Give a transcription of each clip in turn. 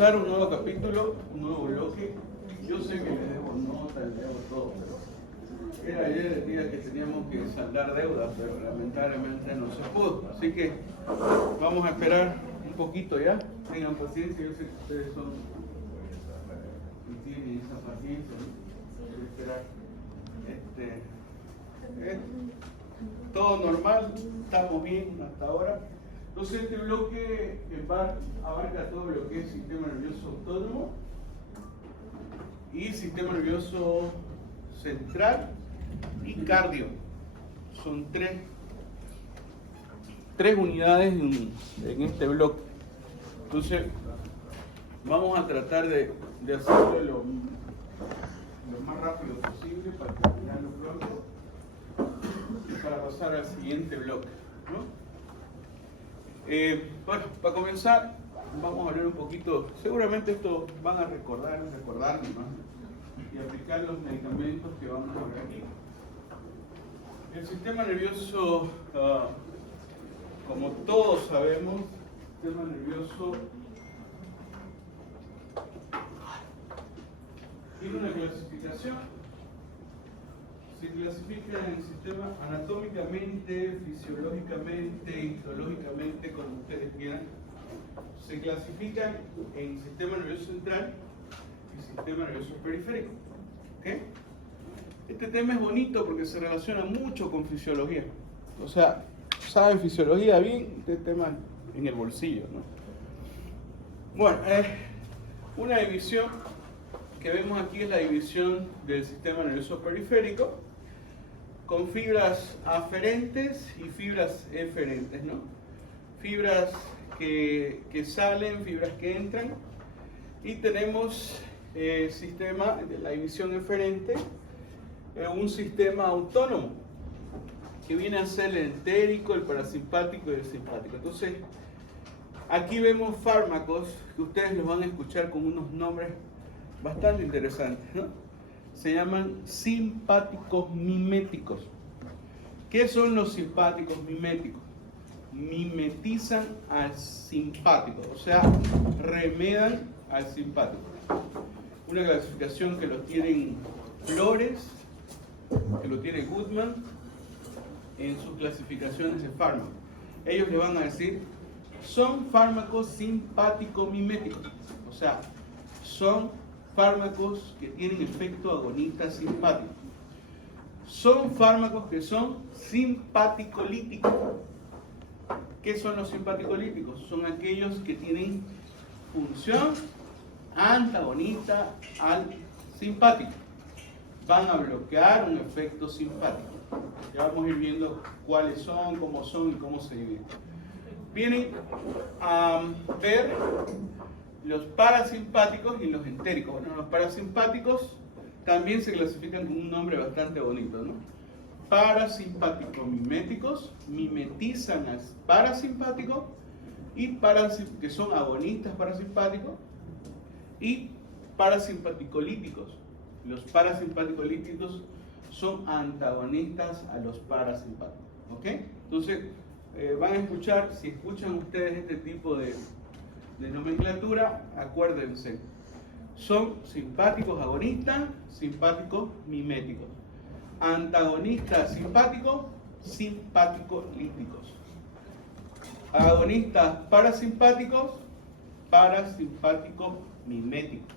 comenzar un nuevo capítulo, un nuevo bloque. Yo sé que les debo nota, les debo todo, pero era ayer el día que teníamos que saldar deudas, pero lamentablemente no se pudo. Así que vamos a esperar un poquito ya. Tengan paciencia, yo sé que ustedes son y tienen esa paciencia, ¿no? Hay que esperar. Todo normal, estamos bien hasta ahora. Entonces este bloque abarca todo lo que es sistema nervioso autónomo y sistema nervioso central y cardio. Son tres unidades en este bloque. Entonces vamos a tratar de hacerlo lo más rápido posible para terminarlo pronto y para pasar al siguiente bloque, ¿no? Bueno, para comenzar, vamos a hablar un poquito. Seguramente esto van a recordarnos, ¿no? Y aplicar los medicamentos que vamos a ver aquí. El sistema nervioso, como todos sabemos, el sistema nervioso tiene una clasificación. Se clasifica en el sistema anatómicamente, fisiológicamente, histológicamente, como ustedes quieran. Se clasifican en sistema nervioso central y sistema nervioso periférico. ¿Okay? Este tema es bonito porque se relaciona mucho con fisiología. O sea, saben fisiología bien, este tema en el bolsillo, ¿no? Bueno, una división que vemos aquí es la división del sistema nervioso periférico, con fibras aferentes y fibras eferentes, ¿no? Fibras que salen, fibras que entran. Y tenemos sistema de la división eferente, un sistema autónomo, que viene a ser el entérico, el parasimpático y el simpático. Entonces, aquí vemos fármacos que ustedes los van a escuchar con unos nombres bastante interesantes, ¿no? Se llaman simpáticos miméticos. ¿Qué son los simpáticos miméticos? Mimetizan al simpático, o sea, remedan al simpático. Una clasificación que lo tienen Flores, que lo tiene Goodman en sus clasificaciones de fármacos. Ellos le van a decir, son fármacos simpático-miméticos, o sea, son fármacos que tienen efecto agonista simpático. Son fármacos que son simpaticolíticos. ¿Qué son los simpaticolíticos? Son aquellos que tienen función antagonista al simpático. Van a bloquear un efecto simpático. Ya vamos a ir viendo cuáles son, cómo son y cómo se dividen. Vienen a ver los parasimpáticos y los entéricos. Bueno, los parasimpáticos también se clasifican con un nombre bastante bonito, ¿no? Parasimpático-miméticos, mimetizan al parasimpático, y que son agonistas parasimpáticos, y parasimpaticolíticos. Los parasimpaticolíticos son antagonistas a los parasimpáticos. ¿Ok? Entonces, van a escuchar, si escuchan ustedes este tipo de nomenclatura, acuérdense, son simpáticos agonistas, simpáticos miméticos, antagonistas simpáticos, simpaticolíticos, agonistas parasimpáticos, parasimpáticos miméticos,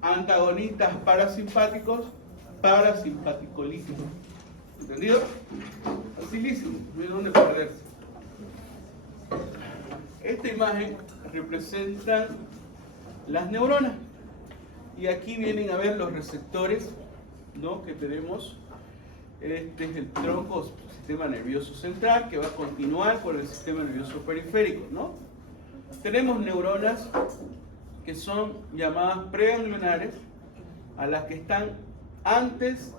antagonistas parasimpáticos, parasimpaticolíticos. ¿Entendido? Facilísimo, no hay dónde perderse. Esta imagen representa las neuronas y aquí vienen a ver los receptores, ¿no? Que tenemos. Este es el tronco sistema nervioso central que va a continuar por el sistema nervioso periférico, ¿no? Tenemos neuronas que son llamadas preganglionares, a las que están antes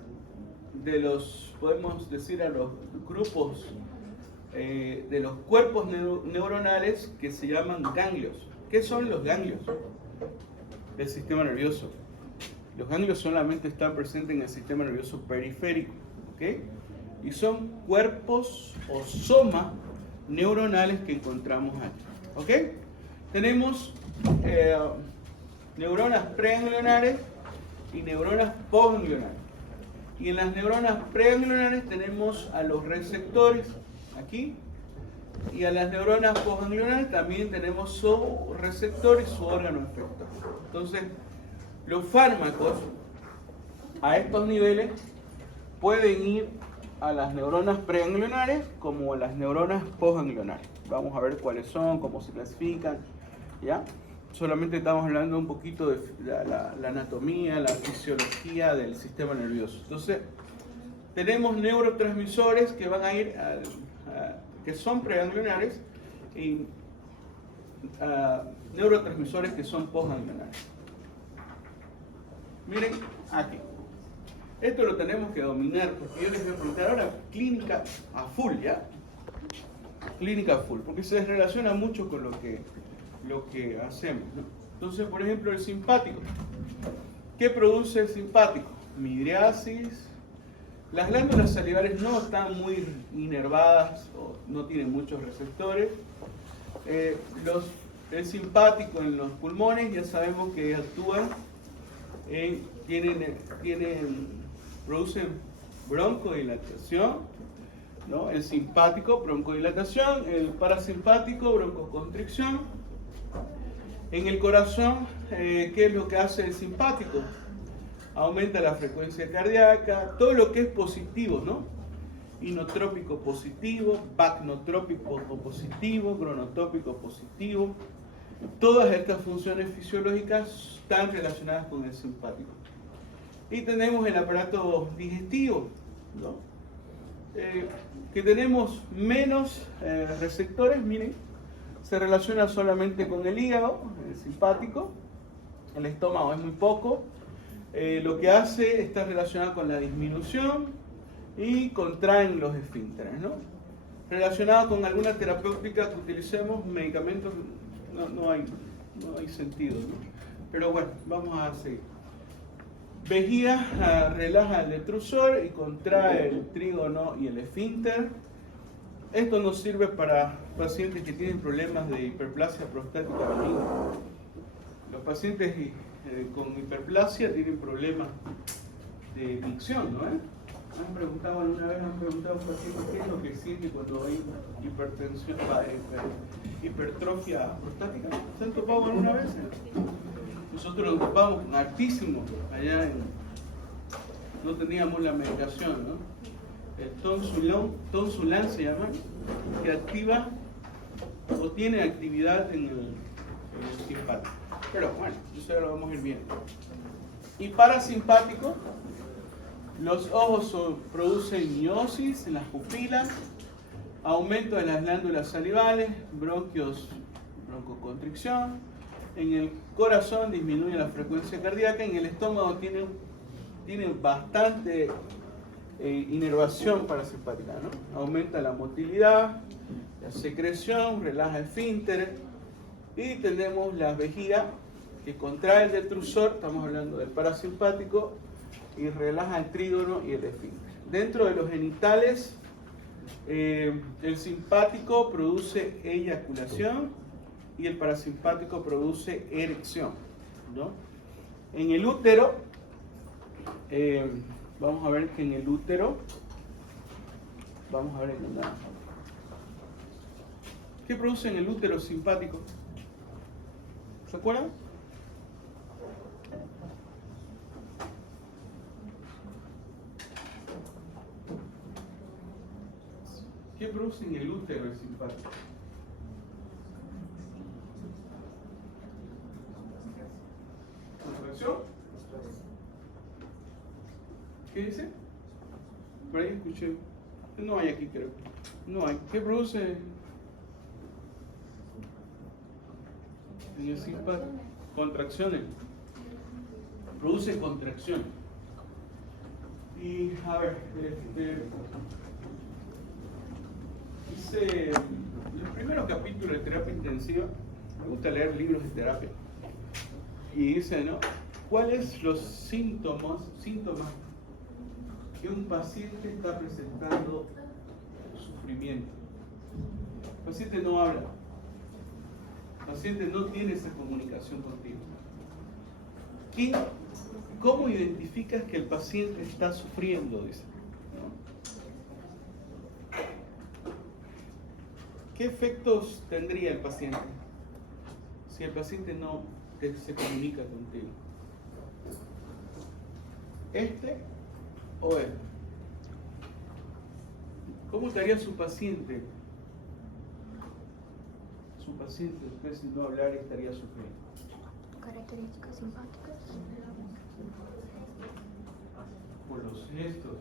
de los, podemos decir, a los grupos de los cuerpos neuronales que se llaman ganglios. ¿Qué son los ganglios del sistema nervioso? Los ganglios solamente están presentes en el sistema nervioso periférico, ¿ok? Y son cuerpos o somas neuronales que encontramos aquí, ¿ok? tenemos neuronas preganglionares y neuronas postganglionares. Y en las neuronas preganglionares tenemos a los receptores aquí, y a las neuronas postganglionares también tenemos su receptor y su órgano efector. Entonces, los fármacos a estos niveles pueden ir a las neuronas preganglionares como a las neuronas postganglionares. Vamos a ver cuáles son, cómo se clasifican, ¿ya? Solamente estamos hablando un poquito de la anatomía, la fisiología del sistema nervioso. Entonces, tenemos neurotransmisores que van a ir que son preganglionares y neurotransmisores que son postganglionares. Miren aquí. Esto lo tenemos que dominar porque yo les voy a preguntar ahora clínica a full, ¿ya? Clínica a full, porque se relaciona mucho con lo que hacemos, ¿no? Entonces, por ejemplo, el simpático. ¿Qué produce el simpático? Midriasis. Las glándulas salivares no están muy inervadas o no tienen muchos receptores. El simpático en los pulmones ya sabemos que actúan, producen broncodilatación, ¿no? El simpático, broncodilatación, el parasimpático, broncoconstricción. En el corazón, ¿qué es lo que hace el simpático? Aumenta la frecuencia cardíaca, todo lo que es positivo, ¿no? Inotrópico positivo, bacnotrópico positivo, cronotrópico positivo. Todas estas funciones fisiológicas están relacionadas con el simpático. Y tenemos el aparato digestivo, ¿no? Que tenemos menos receptores, miren, se relaciona solamente con el hígado, el simpático, el estómago es muy poco. Lo que hace está relacionado con la disminución y contraen los esfínteres, ¿no? Relacionado con alguna terapéutica que utilicemos, medicamentos, no hay sentido, ¿no? Pero bueno, vamos a seguir. Vejiga relaja el detrusor y contrae el trígono y el esfínter. Esto nos sirve para pacientes que tienen problemas de hiperplasia prostática benigna. Los pacientes con hiperplasia tienen problemas de micción, ¿no? Han preguntado a un paciente qué es lo que siente cuando hay hipertensión, hipertrofia prostática. ¿Se han topado alguna vez? Nosotros nos topamos altísimo allá no teníamos la medicación, ¿no? El tonsulán se llama, que activa o tiene actividad en el simpático. Pero bueno, eso ya lo vamos a ir viendo. Y parasimpático, los ojos producen miosis en las pupilas, aumento de las glándulas salivales, bronquios, broncoconstricción. En el corazón disminuye la frecuencia cardíaca, en el estómago tiene bastante inervación parasimpática, ¿no? Aumenta la motilidad, la secreción, relaja esfínteres. Y tenemos la vejiga que contrae el detrusor, estamos hablando del parasimpático, y relaja el trígono y el esfínter. Dentro de los genitales, el simpático produce eyaculación y el parasimpático produce erección, ¿no? En el útero, vamos a ver que en el útero, ¿qué produce en el útero simpático? ¿Se acuerdan? ¿Qué produce en el útero el simpático? ¿Contracción? ¿Qué dice? Por ahí escuché. No hay aquí, creo. No hay. ¿Qué produce en el simpático? Contracciones. Produce contracciones. Y a ver, dice los primeros capítulos de terapia intensiva, me gusta leer libros de terapia, y dice, ¿no? ¿Cuáles los síntomas que un paciente está presentando sufrimiento? El paciente no habla, El paciente no tiene esa comunicación contigo. ¿Cómo identificas que el paciente está sufriendo? Dice, ¿no? ¿Qué efectos tendría el paciente si el paciente no se comunica contigo? ¿Este o él? ¿Cómo estaría su paciente? Su paciente, después de no hablar, estaría sufriendo. Características simpáticas. Por los gestos,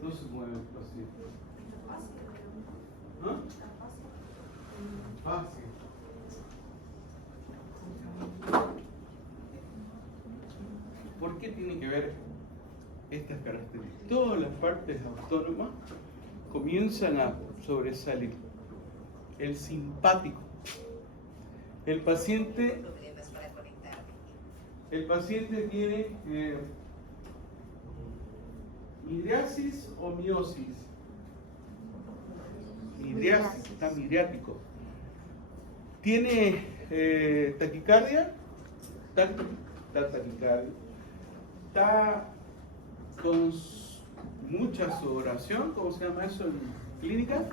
no se mueve el paciente. ¿Ah? Fácil. ¿Por qué tiene que ver estas características? Todas las partes autónomas comienzan a sobresalir. El simpático. El paciente tiene midriasis o miosis. Midriasis, está midriático. Tiene taquicardia, está taquicardia. Está con mucha sudoración, ¿cómo se llama eso en clínica?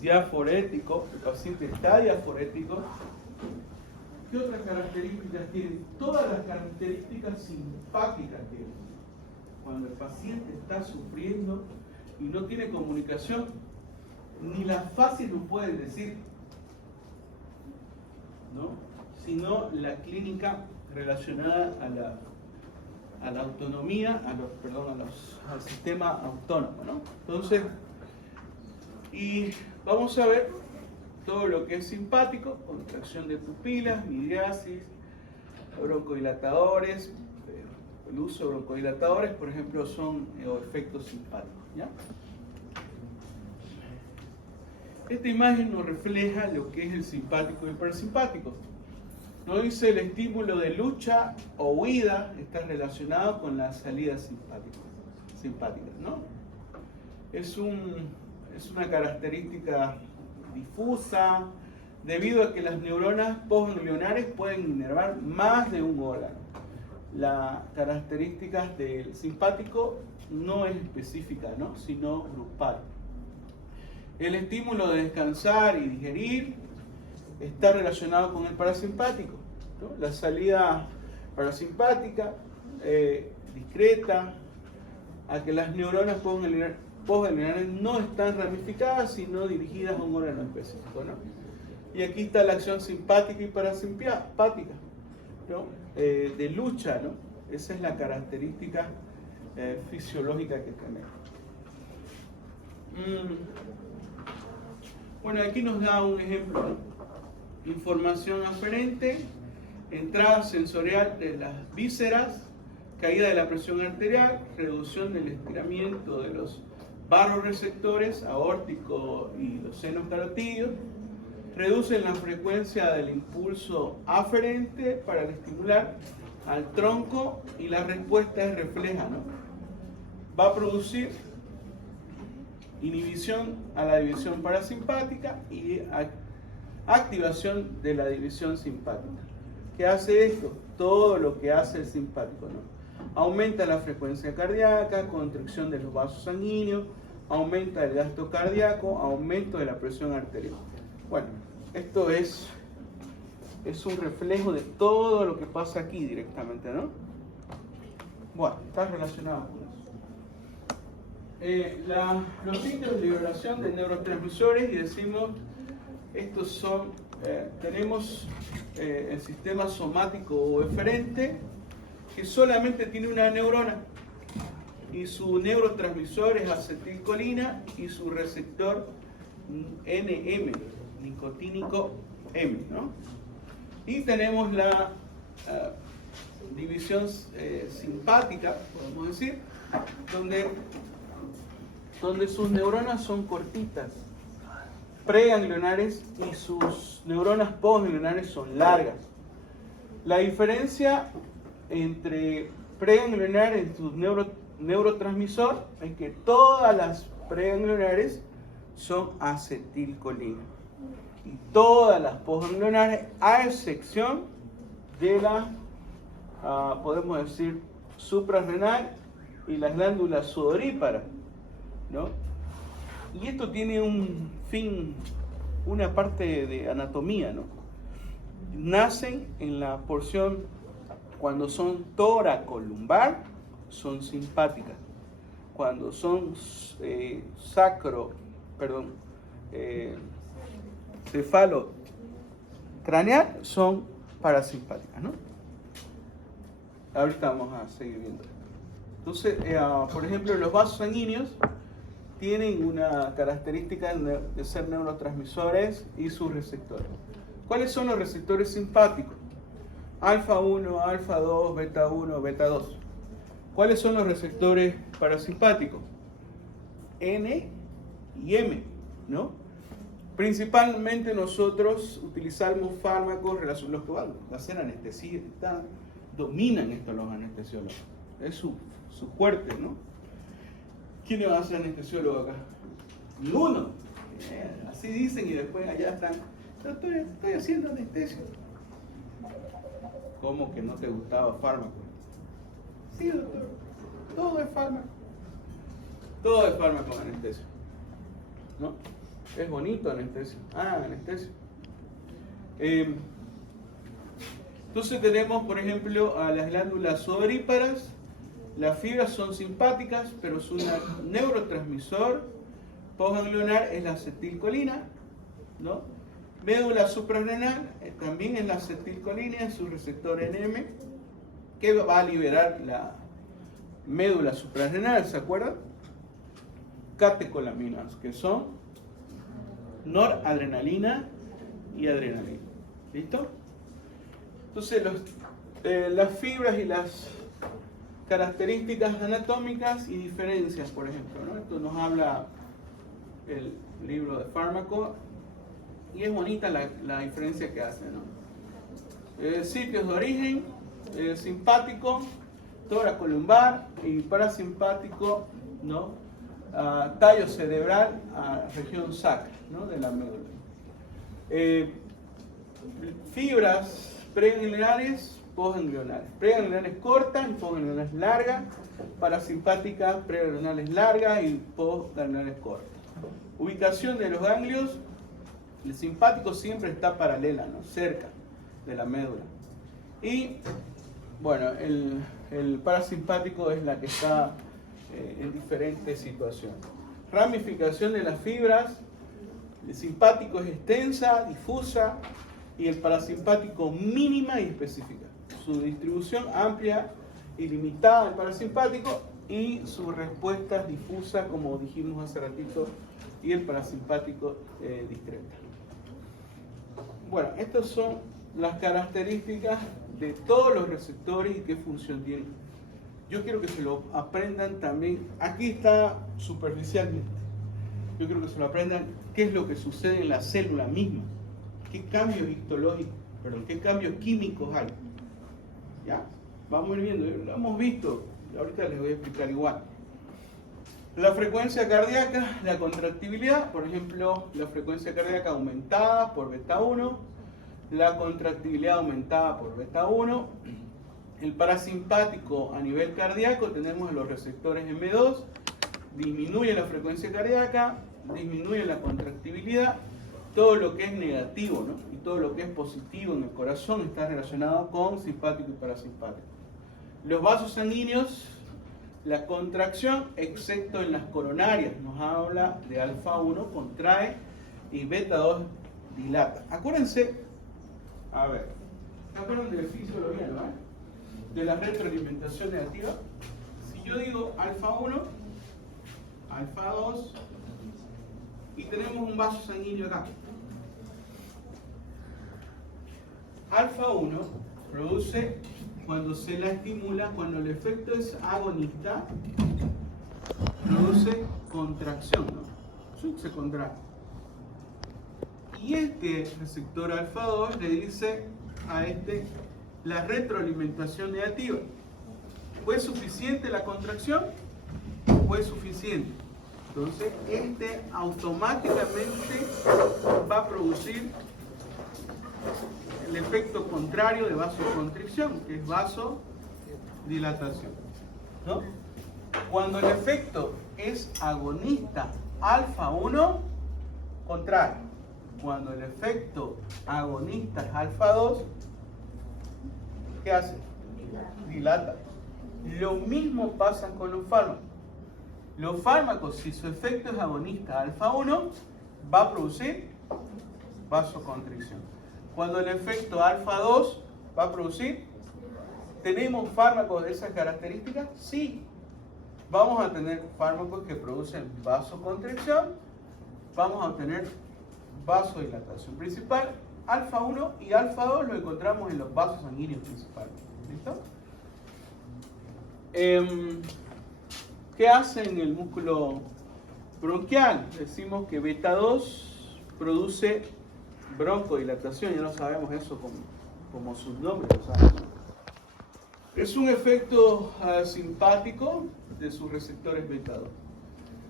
Diaforético, el paciente está diaforético. ¿Qué otras características tiene? Todas las características simpáticas tiene. Cuando el paciente está sufriendo y no tiene comunicación, ni las fases lo pueden decir, ¿no? Sino la clínica relacionada a la autonomía, al sistema autónomo, ¿no? Entonces, y vamos a ver todo lo que es simpático: contracción de pupilas, midriasis, broncodilatadores. El uso de broncodilatadores, por ejemplo, son efectos simpáticos, ¿ya? Esta imagen nos refleja lo que es el simpático y el parasimpático. Nos dice el estímulo de lucha o huida está relacionado con las salidas simpáticas, ¿no? Es una característica difusa debido a que las neuronas postganglionares pueden inervar más de un órgano. Las características del simpático no es específica, ¿no? Sino grupal. El estímulo de descansar y digerir está relacionado con el parasimpático, ¿no? La salida parasimpática discreta a que las neuronas postganglionares no están ramificadas, sino dirigidas a un órgano específico, ¿no? Y aquí está la acción simpática y parasimpática, ¿no? De lucha, ¿no? Esa es la característica fisiológica que tenemos. Bueno, aquí nos da un ejemplo, ¿no? Información aferente, entrada sensorial de las vísceras, caída de la presión arterial, reducción del estiramiento de los barroreceptores aórtico y los senos carotídeos, reducen la frecuencia del impulso aferente para estimular al tronco y la respuesta es refleja, ¿no? Va a producir inhibición a la división parasimpática y activación de la división simpática. ¿Qué hace esto? Todo lo que hace el simpático, ¿no? Aumenta la frecuencia cardíaca, contracción de los vasos sanguíneos, aumenta el gasto cardíaco, aumento de la presión arterial. Bueno, esto es un reflejo de todo lo que pasa aquí directamente, ¿no? Bueno, está relacionado con eso. Los sitios de liberación de neurotransmisores, y decimos, estos son, tenemos el sistema somático o eferente, que solamente tiene una neurona, y su neurotransmisor es acetilcolina y su receptor NM, nicotínico M, ¿no? Y tenemos la división simpática, podemos decir, donde sus neuronas son cortitas, preganglionares, y sus neuronas postganglionares son largas. La diferencia entre preganglionar y su neurotransmisor es que todas las preganglionares son acetilcolina y todas las postganglionares, a excepción de la, podemos decir, suprarrenal y las glándulas sudoríparas, ¿no? Y esto tiene un fin, una parte de anatomía, ¿no? Nacen en la porción, cuando son tóracolumbar, son simpáticas. Cuando son cefalo craneal, son parasimpáticas, ¿no? Ahorita vamos a seguir viendo. Entonces, por ejemplo, los vasos sanguíneos tienen una característica de ser neurotransmisores y sus receptores. ¿Cuáles son los receptores simpáticos? Alfa 1, alfa 2, beta 1, beta 2. ¿Cuáles son los receptores parasimpáticos? N y M, ¿no? Principalmente nosotros utilizamos fármacos relacionados con algo, hacer anestesia, dominan esto los anestesiólogos. Es su fuerte, ¿no? ¿Quién le va a hacer anestesiólogo acá? Ninguno. Así dicen y después allá están. Estoy haciendo anestesia. ¿Cómo que no te gustaba fármaco? Sí, doctor. Todo es fármaco. Todo es fármaco en anestesia. ¿No? Es bonito anestesia. Anestesia. Entonces tenemos, por ejemplo, a las glándulas sudoríparas. Las fibras son simpáticas, pero es un neurotransmisor postganglionar, es la acetilcolina, ¿no? Médula suprarrenal también es la acetilcolina, es su receptor NM, que va a liberar la médula suprarrenal, ¿se acuerdan? Catecolaminas, que son noradrenalina y adrenalina. ¿Listo? Entonces, las fibras y las características anatómicas y diferencias, por ejemplo, ¿no? Esto nos habla el libro de fármaco y es bonita la diferencia que hace, ¿no? Sitios de origen, simpático, tóracolumbar y parasimpático, ¿no? Tallo cerebral, región sacra, ¿no? De la médula. Fibras preganglionares, postganglionales. Preganglionales cortas y postganglionales largas, parasimpáticas, preganglionales largas y postganglionales cortas. Ubicación de los ganglios, el simpático siempre está paralela, ¿no? Cerca de la médula. Y, bueno, el parasimpático es la que está en diferentes situaciones. Ramificación de las fibras, el simpático es extensa, difusa, y el parasimpático mínima y específica. Su distribución amplia y limitada del parasimpático y su respuesta es difusa, como dijimos hace ratito, y el parasimpático discreta. Bueno, estas son las características de todos los receptores y qué función tienen. Yo quiero que se lo aprendan también. Aquí está superficialmente. Yo quiero que se lo aprendan qué es lo que sucede en la célula misma. ¿Qué cambios histológicos, qué cambios químicos hay? ¿Ya? Vamos a ir viendo, lo hemos visto, ahorita les voy a explicar igual. La frecuencia cardíaca, la contractibilidad, por ejemplo, la frecuencia cardíaca aumentada por beta 1, la contractibilidad aumentada por beta 1, el parasimpático a nivel cardíaco, tenemos los receptores M2, disminuye la frecuencia cardíaca, disminuye la contractibilidad. Todo lo que es negativo, ¿no? Y todo lo que es positivo en el corazón está relacionado con simpático y parasimpático. Los vasos sanguíneos, la contracción, excepto en las coronarias, nos habla de alfa 1, contrae, y beta 2 dilata. Acuérdense, a ver, ¿se acuerdan del fisiología, no? De la retroalimentación negativa? Si yo digo alfa 1, alfa 2, y tenemos un vaso sanguíneo acá. Alfa 1 produce cuando se la estimula, cuando el efecto es agonista, produce contracción, ¿no? Se contrae. Y este receptor alfa 2 le dice a este la retroalimentación negativa. ¿Fue suficiente la contracción? ¿Fue suficiente? Entonces, este automáticamente va a producir el efecto contrario de vasoconstricción, que es vasodilatación, ¿no? Cuando el efecto es agonista alfa 1, contrae. Cuando el efecto agonista es alfa 2, ¿qué hace? Dilata. Lo mismo pasa con los fármacos. Los fármacos, si su efecto es agonista alfa 1, va a producir vasoconstricción. Cuando el efecto alfa 2 va a producir, ¿tenemos fármacos de esas características? Sí. Vamos a tener fármacos que producen vasoconstricción, vamos a tener vasodilatación principal. Alfa 1 y alfa 2 lo encontramos en los vasos sanguíneos principales. ¿Listo? ¿Qué hace en el músculo bronquial? Decimos que beta 2 produce broncodilatación, ya lo sabemos eso como su nombre, lo sabemos. Es un efecto simpático de sus receptores beta 2.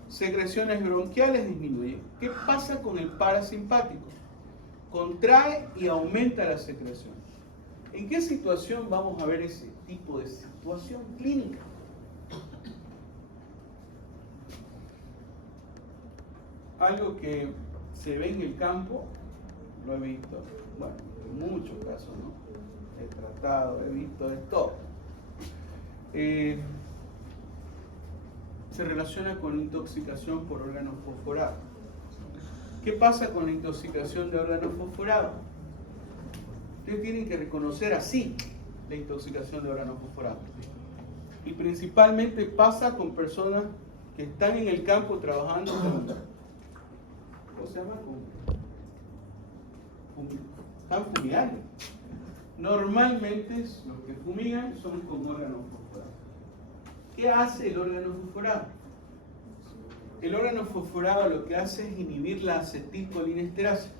Secreciones bronquiales disminuyen. ¿Qué pasa con el parasimpático? Contrae y aumenta la secreción. ¿En qué situación vamos a ver ese tipo de situación clínica? Algo que se ve en el campo, lo he visto, bueno, en muchos casos, ¿no? He tratado, he visto de todo. Se relaciona con intoxicación por órganos fosforados. ¿Qué pasa con la intoxicación de órganos fosforados? Ustedes tienen que reconocer así la intoxicación de órganos fosforados. Y principalmente pasa con personas que están en el campo trabajando con, ¿cómo se llama? Están fumigando. Normalmente los que fumigan son con órganos fosforados. ¿Qué hace el órgano fosforado? El órgano fosforado lo que hace es inhibir la acetilcolinesterasa,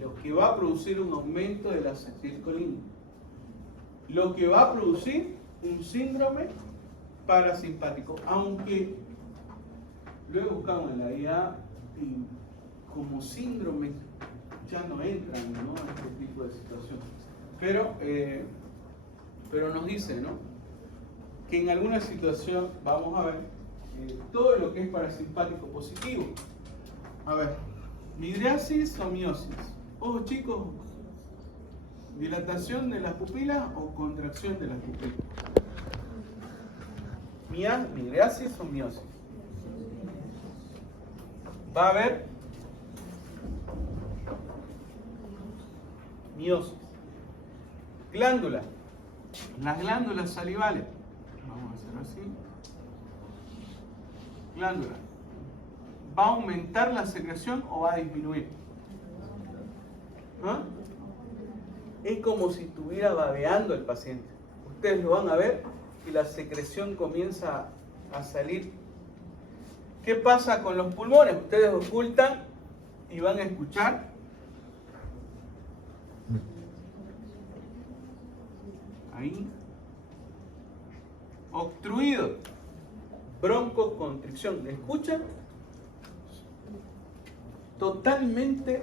lo que va a producir un aumento de la acetilcolina, lo que va a producir un síndrome parasimpático, aunque lo he buscado en la IA y como síndrome ya no entran, ¿no?, en este tipo de situación. Pero nos dice, ¿no?, que en alguna situación vamos a ver todo lo que es parasimpático positivo. A ver, midriasis o miosis. Ojo chicos, dilatación de las pupilas o contracción de las pupilas. Midriasis o miosis. Va a haber miosis. Glándula. Las glándulas salivales. Vamos a hacer así. Glándula. ¿Va a aumentar la secreción o va a disminuir? ¿Ah? Es como si estuviera babeando el paciente. Ustedes lo van a ver y la secreción comienza a salir. ¿Qué pasa con los pulmones? Ustedes ocultan y van a escuchar. Ahí. Obstruido. Broncoconstricción. ¿Escuchan? Totalmente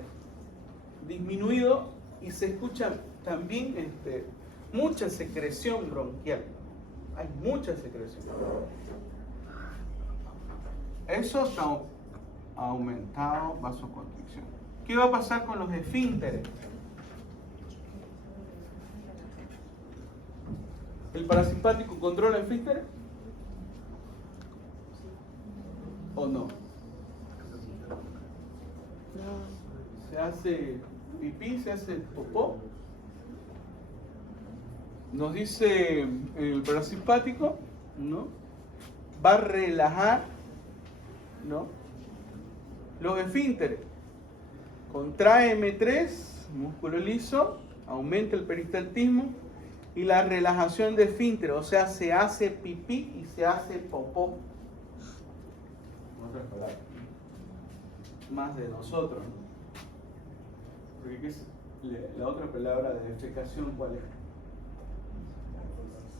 disminuido y se escucha también mucha secreción bronquial. Hay mucha secreción. Eso está aumentado vasoconstricción. ¿Qué va a pasar con los esfínteres? ¿El parasimpático controla esfínteres? ¿O no? ¿Se hace pipí? ¿Se hace popó? Nos dice el parasimpático, ¿no?, va a relajar, ¿no?, los esfínteres. Contrae M3, músculo liso, aumenta el peristaltismo y la relajación de esfínteres, o sea, se hace pipí y se hace popó. En otras palabras, más de nosotros, ¿no? Porque ¿qué es la otra palabra de defecación? ¿Cuál es?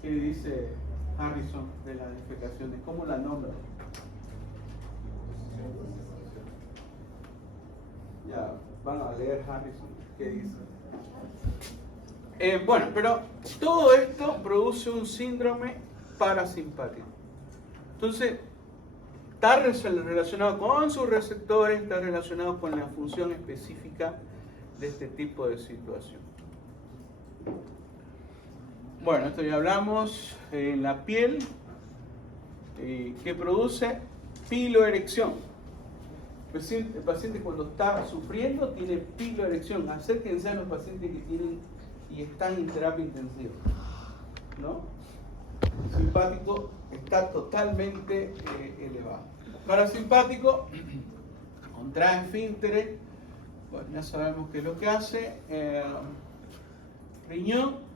¿Qué dice Harrison de las defecaciones? ¿Cómo la nombra? Ya, van a leer Harrison, ¿qué dice? Bueno, pero todo esto produce un síndrome parasimpático. Entonces, está relacionado con sus receptores, está relacionado con la función específica de este tipo de situación. Bueno, esto ya hablamos en la piel, que produce piloerección. El paciente cuando está sufriendo tiene piloerección. Acérquense a los pacientes que tienen y están en terapia intensiva, ¿no? El simpático está totalmente elevado. Parasimpático contrae esfínteres. Bueno, ya sabemos qué es lo que hace. Riñón.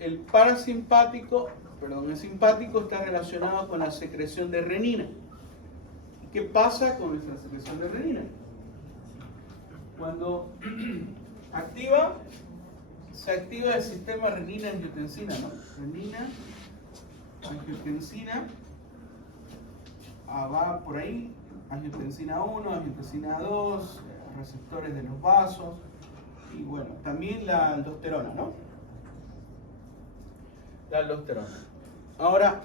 El simpático está relacionado con la secreción de renina. ¿Qué pasa con nuestra secreción de renina? Cuando se activa el sistema renina-angiotensina, ¿no? Renina, angiotensina, va por ahí, angiotensina 1, angiotensina 2, receptores de los vasos, y bueno, también la aldosterona, ¿no? La aldosterona. Ahora,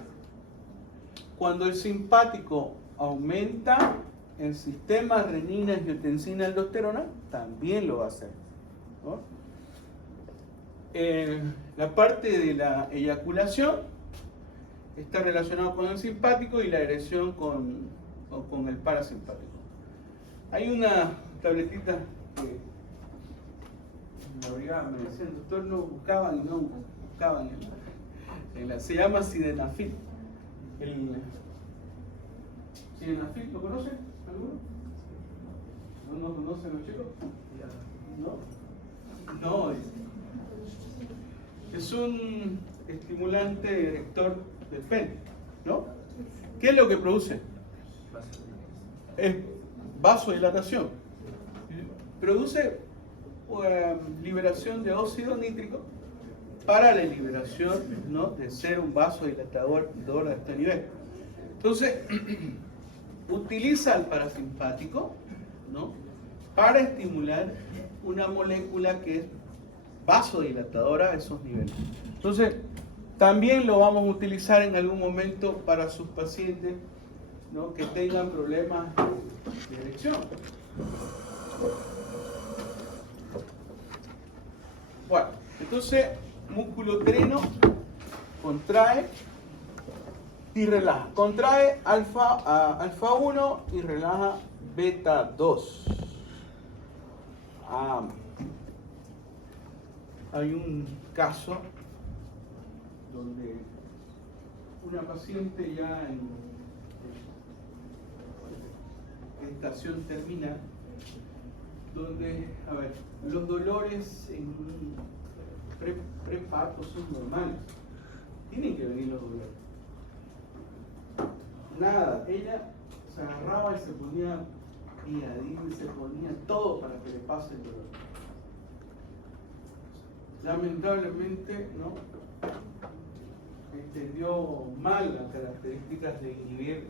cuando el simpático aumenta, el sistema renina, angiotensina, aldosterona también lo va a hacer, ¿no? La parte de la eyaculación está relacionada con el simpático y la erección con el parasimpático. Hay una tabletita que en la brigada me decían, doctor, no buscaban y no buscaban. Se llama sildenafil. ¿Sildenafil lo conocen? ¿Alguno? ¿No conocen los chicos? No. Es un estimulante erector del pene, ¿no? ¿Qué es lo que produce? Es vasodilatación. Produce liberación de óxido nítrico para la liberación, ¿no?, de ser un vasodilatador de este nivel. Entonces, utiliza el parasimpático, ¿no?, para estimular una molécula que es vasodilatadora a esos niveles. Entonces, también lo vamos a utilizar en algún momento para sus pacientes, ¿no?, que tengan problemas de erección. Bueno, entonces, músculo uterino contrae y relaja. Contrae alfa 1 y relaja beta 2. Hay un caso donde una paciente ya en gestación terminal, donde, los dolores en un preparto son normales. Tienen que venir los dolores. Nada, ella se agarraba y se ponía Piadil, se ponía todo para que le pase el dolor. Lamentablemente, ¿no?, entendió mal las características de inhibir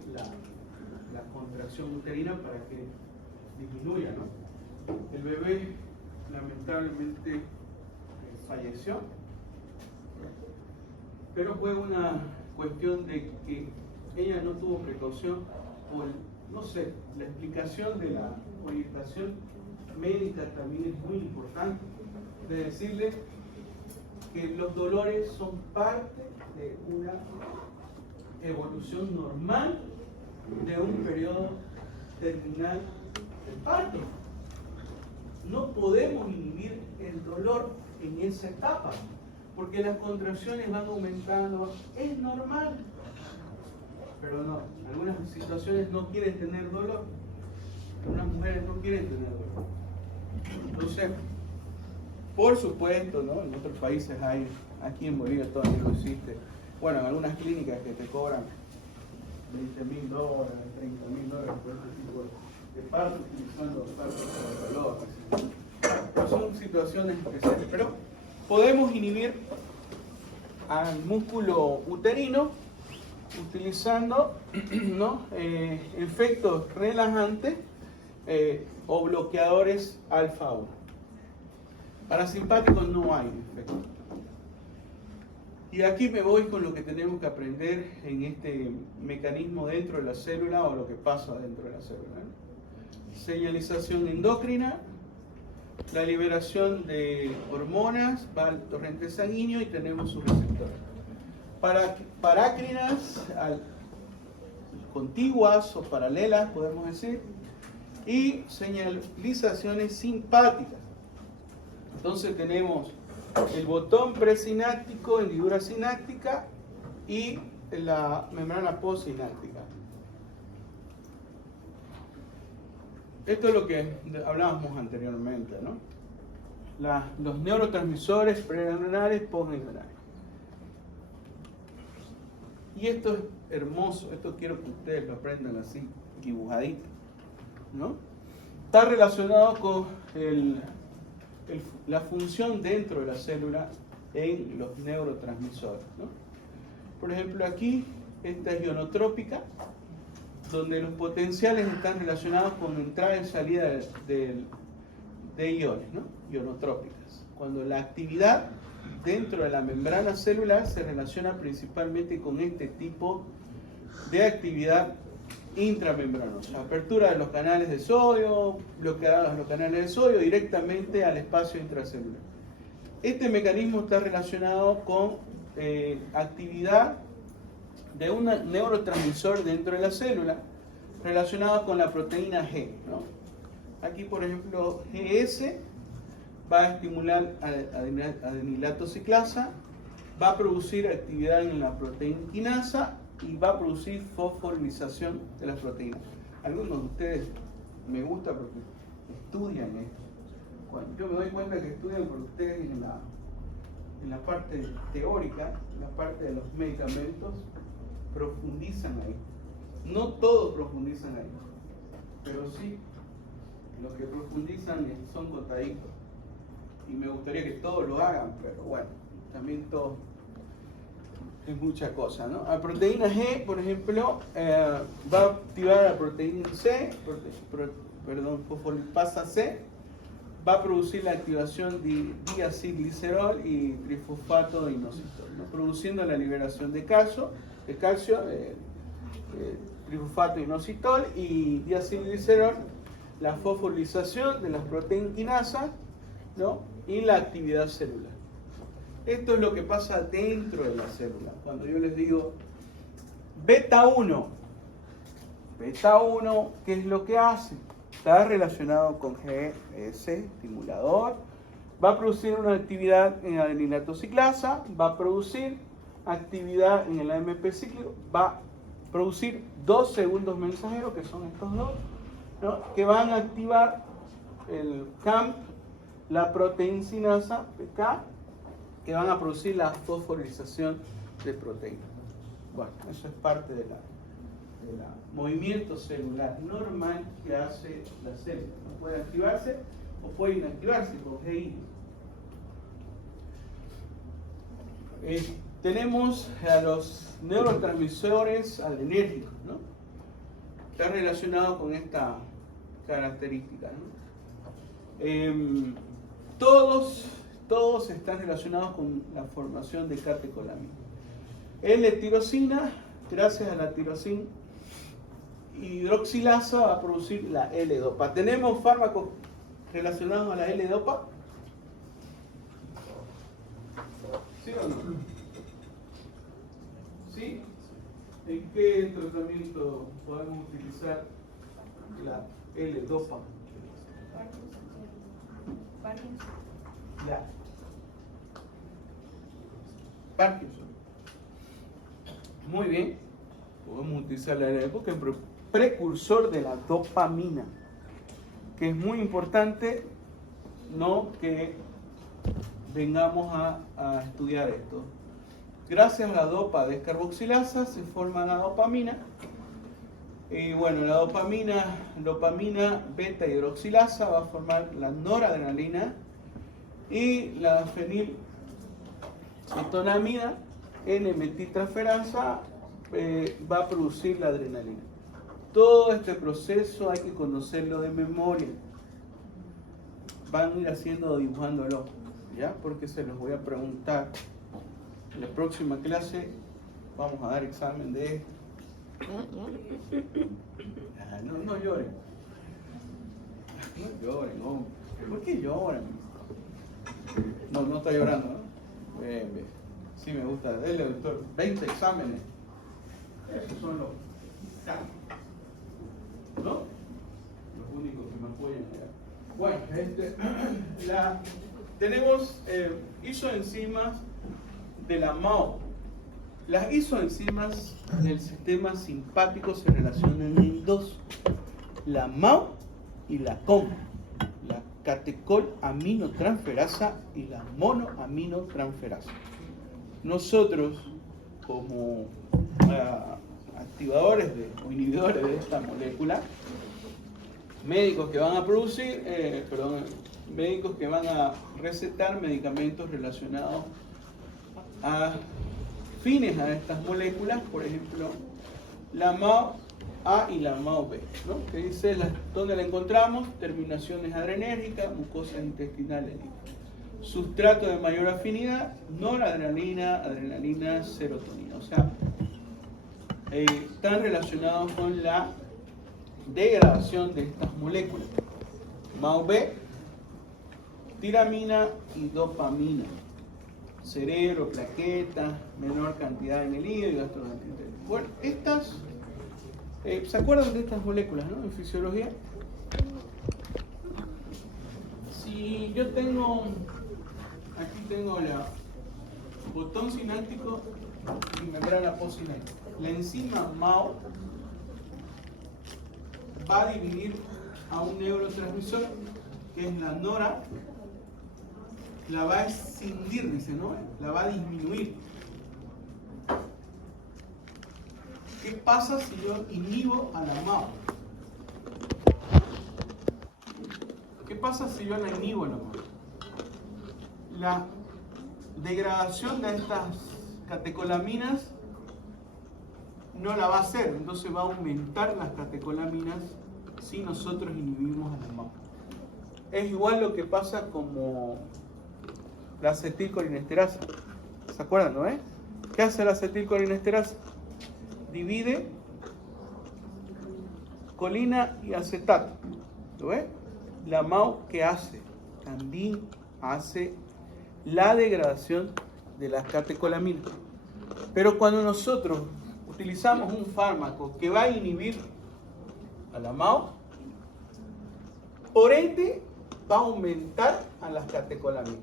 la contracción uterina para que disminuya, ¿no? El bebé lamentablemente falleció, pero fue una cuestión de que ella no tuvo precaución o no sé, la explicación de la orientación médica también es muy importante, de decirle que los dolores son parte de una evolución normal de un periodo terminal del parto. No podemos inhibir el dolor en esa etapa, porque las contracciones van aumentando, es normal. Pero no, algunas situaciones no quieren tener dolor, algunas mujeres no quieren tener dolor. Entonces, por supuesto, ¿no?, en otros países hay, aquí en Bolivia todavía no existe, bueno, en algunas clínicas que te cobran $20,000, $30,000 por este tipo de partos, utilizando partos para dolor. Pero son situaciones especiales, pero podemos inhibir al músculo uterino utilizando ¿no? Efectos relajantes o bloqueadores alfa 1. Parasimpáticos no hay efecto. Y aquí me voy con lo que tenemos que aprender en este mecanismo dentro de la célula o lo que pasa dentro de la célula. Señalización endocrina, la liberación de hormonas, va al torrente sanguíneo y tenemos sus receptores. Parácrinas, contiguas o paralelas, podemos decir, y señalizaciones simpáticas. Entonces tenemos el botón presináptico, hendidura sináptica y la membrana postsináptica. Esto es lo que hablábamos anteriormente, ¿no? Los neurotransmisores preneuronales, postneuronales. Y esto es hermoso, esto quiero que ustedes lo aprendan así, dibujadito, ¿no? Está relacionado con la función dentro de la célula en los neurotransmisores, ¿no? Por ejemplo, aquí, esta es ionotrópica, donde los potenciales están relacionados con entrada y salida de iones, ¿no? Ionotrópicas. Cuando la actividad dentro de la membrana celular se relaciona principalmente con este tipo de actividad intramembranosa. Apertura de los canales de sodio, bloqueados los canales de sodio directamente al espacio intracelular. Este mecanismo está relacionado con actividad de un neurotransmisor dentro de la célula relacionado con la proteína G, ¿no? Aquí, por ejemplo, GS va a estimular adenilato ciclasa, va a producir actividad en la proteína quinasa y va a producir fosforilación de las proteínas. Algunos de ustedes me gusta porque estudian esto. Yo me doy cuenta que estudian porque ustedes en la parte teórica, en la parte de los medicamentos, profundizan ahí. No todos profundizan ahí, pero sí, los que profundizan son contaditos. Y me gustaría que todos lo hagan, pero bueno, también todo es mucha cosa, ¿no? La proteína G, por ejemplo, va a activar la proteína C, fosfolipasa C, va a producir la activación de diacilglicerol y trifosfato de inositol, ¿no? Produciendo la liberación de calcio, trifosfato de inositol y diacilglicerol, la fosforilación de las proteínas quinasas, ¿no? Y la actividad celular. Esto es lo que pasa dentro de la célula. Cuando yo les digo beta 1, ¿qué es lo que hace? Está relacionado con GS, estimulador, va a producir una actividad en adenilato ciclasa, va a producir actividad en el AMP cíclico, va a producir 2 segundos mensajeros, que son estos dos, ¿no? Que van a activar el CAMP, la proteincinasa PK, que van a producir la fosforilación de proteínas. Bueno, eso es parte de movimiento celular normal que hace la célula. ¿No? Puede activarse o puede inactivarse con GI. Tenemos a los neurotransmisores adrenérgicos, ¿no? Está relacionado con esta característica, ¿no? Todos están relacionados con la formación de catecolamina. L-tirosina, gracias a la tirosina hidroxilasa, va a producir la L-dopa. ¿Tenemos fármacos relacionados a la L-dopa? ¿Sí o no? ¿Sí? ¿En qué tratamiento podemos utilizar la L-dopa? Parkinson. Muy bien. Podemos utilizar la L-dopa porque es precursor de la dopamina, que es muy importante, ¿no? Que vengamos a estudiar esto. Gracias a la dopa descarboxilasa se forma la dopamina. Y bueno, la dopamina beta hidroxilasa va a formar la noradrenalina y la fenilcetonamida N-metiltransferasa va a producir la adrenalina. Todo este proceso hay que conocerlo de memoria. Van a ir haciendo, dibujándolo, ¿ya? Porque se los voy a preguntar. En la próxima clase vamos a dar examen de esto. No lloren. No lloren, hombre. ¿Por qué lloran? No está llorando, ¿no? Bien. Sí me gusta. Dele, doctor. 20 exámenes. Esos son los exámenes, ¿no? Los únicos que me apoyan acá. Bueno, tenemos isoenzimas de la MAO. Las isoenzimas del sistema simpático se relacionan en dos: la MAO y la COM, la catecolaminotransferasa y la monoaminotransferasa. Nosotros, como activadores o inhibidores de esta molécula, médicos que van a producir, médicos que van a recetar medicamentos relacionados a fines a estas moléculas, por ejemplo, la MAO A y la MAO B, ¿no? Que dice dónde la encontramos: terminaciones adrenérgicas, mucosas intestinales, sustrato de mayor afinidad, noradrenalina, adrenalina, serotonina. O sea, están relacionados con la degradación de estas moléculas. MAO B, tiramina y dopamina. Cerebro, plaquetas, menor cantidad en el hígado y gastroenteritis. Bueno, estas, ¿se acuerdan de estas moléculas, no? En fisiología. Si yo tengo, aquí tengo el botón sináptico y membrana postsináptica. La enzima MAO va a dividir a un neurotransmisor que es la nora, la va a escindir, dice, ¿no? La va a disminuir. ¿Qué pasa si yo inhibo a la MAO? ¿Qué pasa si yo la inhibo a la MAO? La degradación de estas catecolaminas no la va a hacer, entonces va a aumentar las catecolaminas si nosotros inhibimos a la MAO. Es igual lo que pasa como la acetilcolinesterasa. ¿Se acuerdan, no? ¿Qué hace la acetilcolinesterasa? Divide colina y acetato. ¿Lo ves? La MAO, ¿qué hace? También hace la degradación de las catecolaminas. Pero cuando nosotros utilizamos un fármaco que va a inhibir a la MAO, por ende va a aumentar a las catecolaminas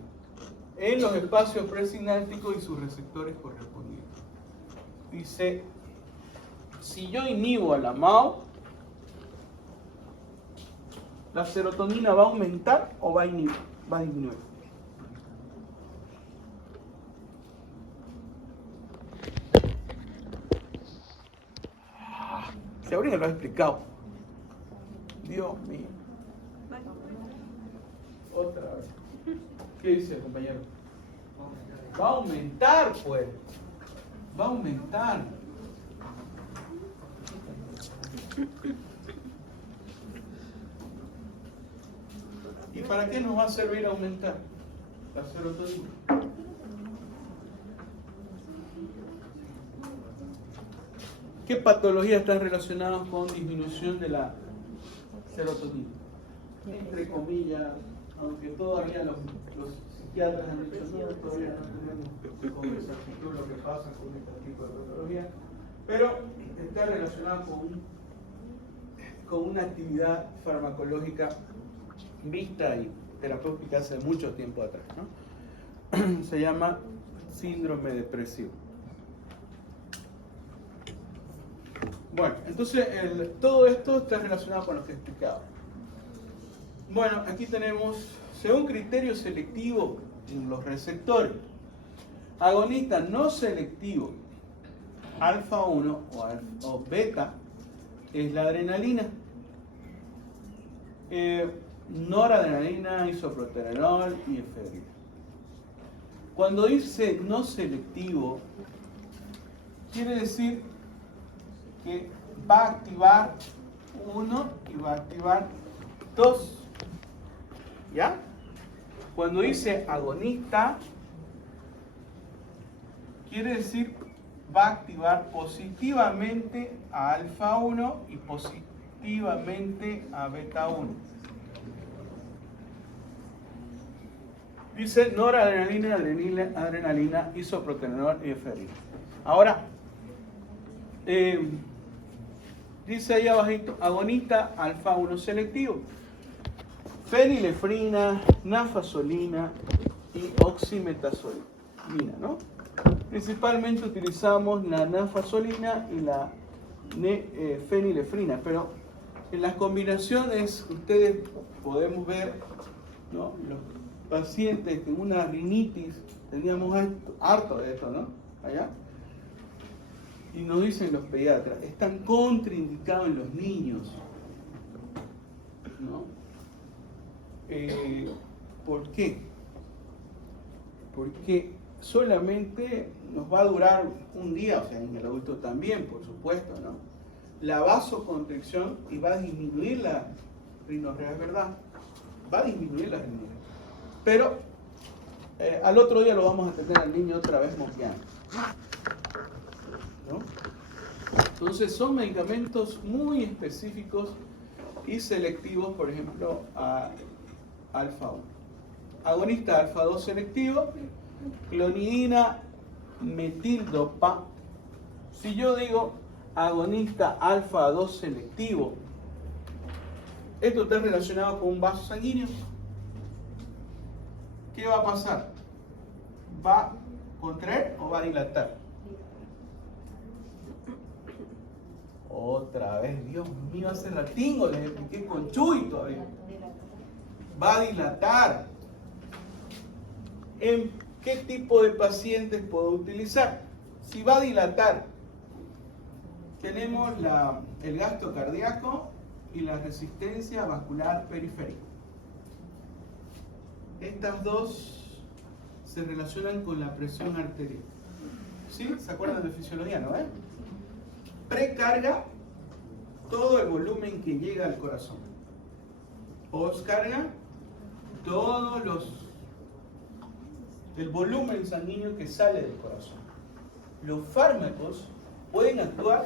en los espacios presinápticos y sus receptores correspondientes. Dice, si yo inhibo a la MAO, ¿la serotonina va a aumentar o va a disminuir? Si Abril lo ha explicado. Dios mío. Otra vez. ¿Qué dice el compañero? Va a aumentar, pues. Va a aumentar. ¿Y para qué nos va a servir aumentar la serotonina? ¿Qué patologías están relacionadas con disminución de la serotonina? Entre comillas, aunque todavía los psiquiatras han dicho no, todavía no tenemos con exactitud lo que pasa con este tipo de patología, pero está relacionado con una actividad farmacológica vista y terapéutica hace mucho tiempo atrás, ¿no? Se llama síndrome depresivo. Bueno, entonces todo esto está relacionado con lo que he explicado. Bueno, aquí tenemos, según criterio selectivo en los receptores, agonista no selectivo, alfa 1 o beta, es la adrenalina. Noradrenalina, isoproterenol y efedrina. Cuando dice no selectivo, quiere decir que va a activar 1 y va a activar 2. ¿Ya? Cuando dice agonista, quiere decir va a activar positivamente a alfa 1 y positivamente a beta 1. Dice noradrenalina, adrenalina, isoproterenol y eferina. Ahora, dice ahí abajito, agonista alfa 1 selectivo. Fenilefrina, nafasolina y oximetazolina, ¿no? Principalmente utilizamos la nafasolina y la fenilefrina, pero en las combinaciones ustedes podemos ver, ¿no? Los pacientes con una rinitis, teníamos harto de esto, ¿no? Allá. Y nos dicen los pediatras, están contraindicados en los niños, ¿no? ¿Por qué? Porque solamente nos va a durar un día, o sea, en el adulto también, por supuesto, ¿no? La vasoconstricción y va a disminuir la rinorrea, es verdad, va a disminuir la rinorrea. Pero al otro día lo vamos a tener al niño otra vez moqueando, ¿no? Entonces son medicamentos muy específicos y selectivos, por ejemplo, a alfa 1. Agonista alfa 2 selectivo, clonidina metildopa. Si yo digo agonista alfa 2 selectivo, esto está relacionado con un vaso sanguíneo. ¿Qué va a pasar? ¿Va a contraer o va a dilatar? Otra vez, Dios mío, hace ratingo les expliqué con Chuy todavía. Va a dilatar. ¿En qué tipo de pacientes puedo utilizar? Si va a dilatar, tenemos el gasto cardíaco y la resistencia vascular periférica. Estas dos se relacionan con la presión arterial. ¿Sí? ¿Se acuerdan de fisiología, no? Precarga, todo el volumen que llega al corazón. Postcarga, el volumen sanguíneo que sale del corazón. Los fármacos pueden actuar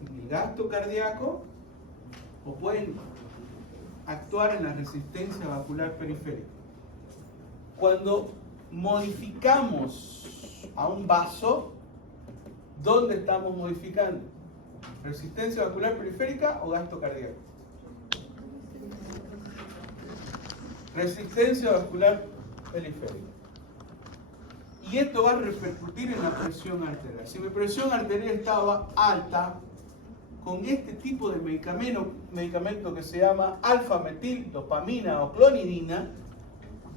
en el gasto cardíaco o pueden actuar en la resistencia vascular periférica. Cuando modificamos a un vaso, ¿dónde estamos modificando? ¿Resistencia vascular periférica o gasto cardíaco? Resistencia vascular periférica. Y esto va a repercutir en la presión arterial. Si mi presión arterial estaba alta, con este tipo de medicamento que se llama alfa-metildopamina o clonidina,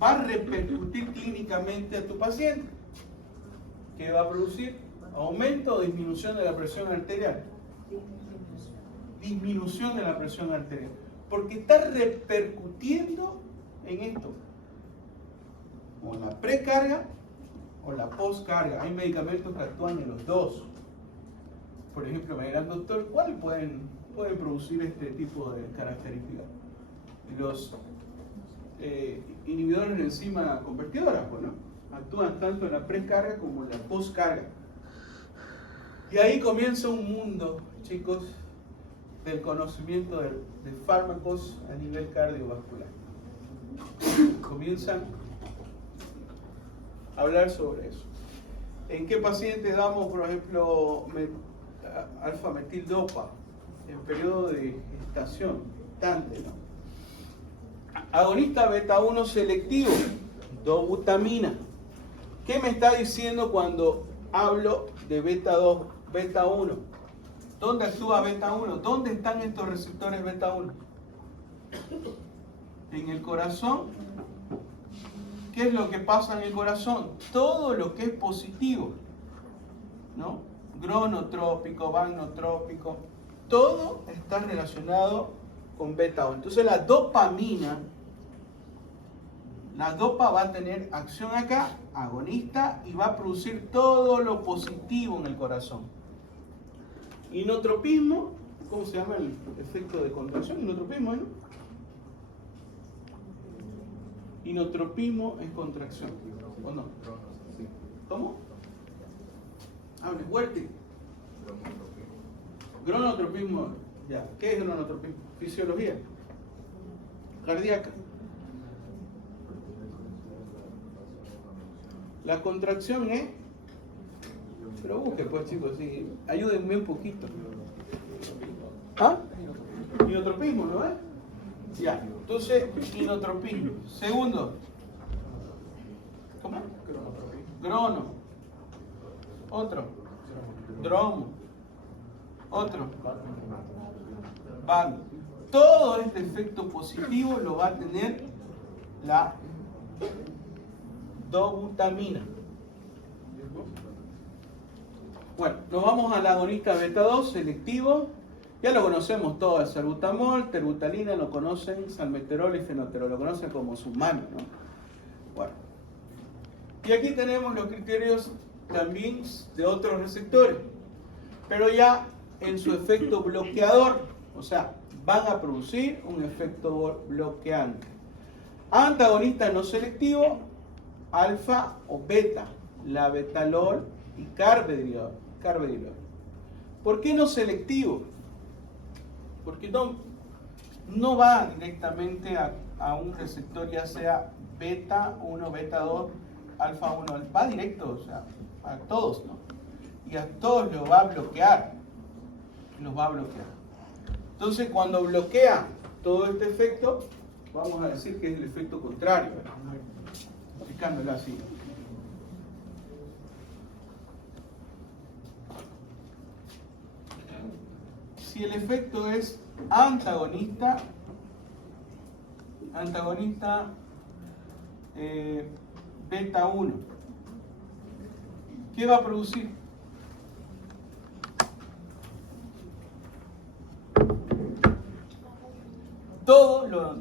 va a repercutir clínicamente a tu paciente. ¿Qué va a producir? ¿Aumento o disminución de la presión arterial? Disminución de la presión arterial. Porque está repercutiendo en esto. O la precarga o la postcarga. Hay medicamentos que actúan en los dos. Por ejemplo, me dirán, doctor, ¿cuáles pueden producir este tipo de características? Los inhibidores de enzima convertidoras, pues, ¿no? Actúan tanto en la precarga como en la postcarga. Y ahí comienza un mundo, chicos, del conocimiento de fármacos a nivel cardiovascular. Comienzan a hablar sobre eso. ¿En qué pacientes damos, por ejemplo, alfa-metildopa? En periodo de gestación, tanto, ¿no? Agonista beta 1 selectivo, dobutamina. ¿Qué me está diciendo cuando hablo de beta 2, beta 1? ¿Dónde actúa beta 1? ¿Dónde están estos receptores beta 1? En el corazón. ¿Qué es lo que pasa en el corazón? Todo lo que es positivo, ¿no? Gonotrópico, vaginotrópico, todo está relacionado con beta 1. Entonces la dopamina, la dopa va a tener acción acá, agonista, y va a producir todo lo positivo en el corazón. Inotropismo, ¿cómo se llama el efecto de contracción? Inotropismo, ¿no? Inotropismo es contracción, ¿o no? ¿Cómo? Hable fuerte. Cronotropismo, ya. ¿Qué es cronotropismo? Fisiología cardíaca. La contracción es... Pero busque pues chicos, sí. Ayúdenme un poquito. ¿Ah? Inotropismo, ¿no es? Ya. Entonces, inotropismo. Segundo. ¿Cómo? Crono. Otro. Dromo. Otro. Van. Todo este efecto positivo lo va a tener la dobutamina. Bueno, nos vamos al agonista beta 2 selectivo. Ya lo conocemos todo, el salbutamol, terbutalina, lo conocen, salmeterol y fenoterol, lo conocen como sus manos, ¿no? Bueno. Y aquí tenemos los criterios también de otros receptores, pero ya en su efecto bloqueador, o sea, van a producir un efecto bloqueante. Antagonista no selectivo, alfa o beta, la betalol y carvedilol. ¿Por qué no selectivo? Porque no va directamente a un receptor, ya sea beta 1, beta 2, alfa 1, va directo, o sea, a todos, ¿no? Y a todos los va a bloquear. Entonces, cuando bloquea todo este efecto, vamos a decir que es el efecto contrario, ¿verdad? Aplicándolo así. Si el efecto es antagonista beta 1, ¿qué va a producir? Todo lo